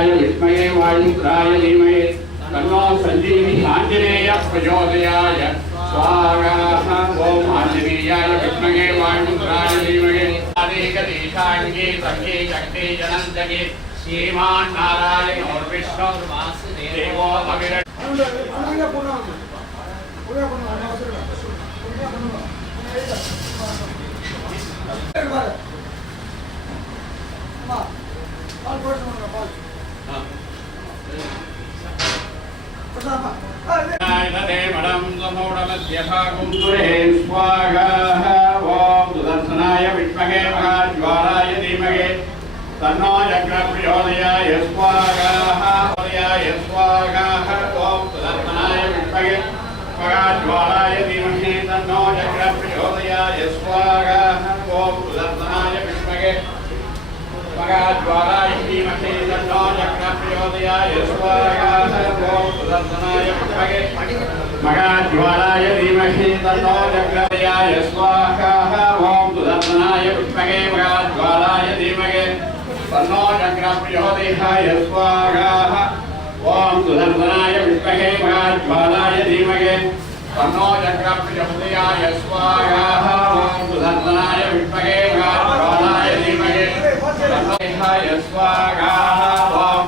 विस्मये वायुन्द्राय धीमहि तन्नो सञ्जीवि आञ्जनेय प्रचोदयाय स्वागाः ॐ आञ्जनेयाय विद्महे वायुन्द्राय धीमहि अनेकदेशाङ्गे सर्गे जगते जनन्तके श्रीमान् नारायणोर्विष्णो देवो अविर पुनः पुनः पुनः य विद्महे महाज्वालाय धीमहे तन्नो जग्रप्रचोदयाय स्वागाः प्रयाय स्वागाः ॐ तदर्थनाय विद्महे महाज्वालाय धीमहे तन्नो जग्रप्रचोदयाय स्वागाः ॐ तदर्थनाय विद्महे महाज्वालाय धीमहे तन्नो जग्रप्रचोदयाय स्वागाः महाज्वालाय धीमहि तन्नो चक्रप्रचोदयाय स्वाहा ॐ सुदर्शनाय विद्महे महाज्वालाय धीमहि तन्नो चक्रप्रचोदयाय स्वाहा ॐ सुदर्शनाय विद्महे महाज्वालाय धीमहि तन्नो चक्रप्रचोदयाय स्वाहा ॐ सुदर्शनाय विद्महे महाज्वालाय धीमहि तन्नोहाय स्वाहा ॐ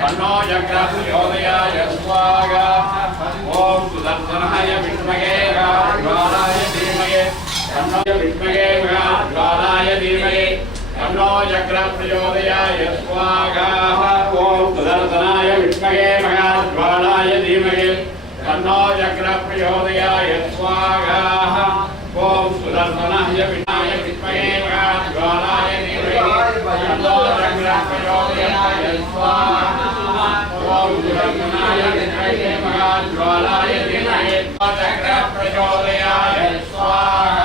तन्नो चक्रप्रचोदयाय स्वाहा ॐ सुदर्शनाय विद्महे महाज्वालाय धीमहि तन्नो चक्रप्रचोदयाय स्वाहा ॐ स्वाहा ॐ सुदर्शनाय विद्महे महाज्वालाय धीमहि तन्नो चक्रप्रचोदयाय स्वाहा ॐ सुदर्शनाय विद्महे महाज्वालाय धीमहि तन्नो चक्रप्रचोदयाय स्वाहा ॐ सुदर्शनाय चक्रप्रचोदयाय स्वाहा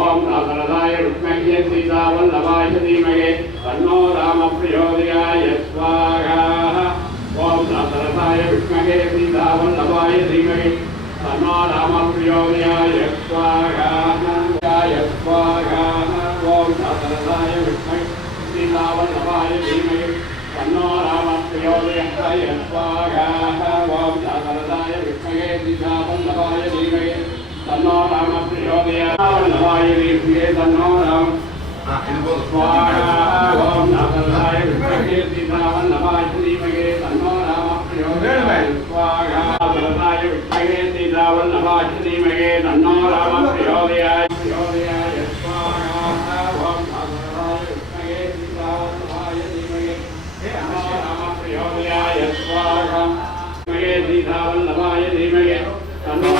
ஓம் தசரதாய ருக்மணிய சீதாவல்லபாய தீமகே தன்னோ Rama பிரயோதியா Dhimage Tanno Rama Prayodayaya Swaha. Jaya Swaha. Om Nagaradaaya Rukmahye Sita Vallabhaya Dhimage तन्नो राम प्रचोदयाय स्वाहा ॐ नागरदाय विद्महे सीतावल्लभाय धीमहि तन्नो राम प्रचोदयाय वल्लभाय धीमहि तन्नो राम स्वाहा శ్రీమయే నన్నో రామ ప్రయోదయాయ ప్రయోదయాయ స్వాహ ధీమయే నన్నో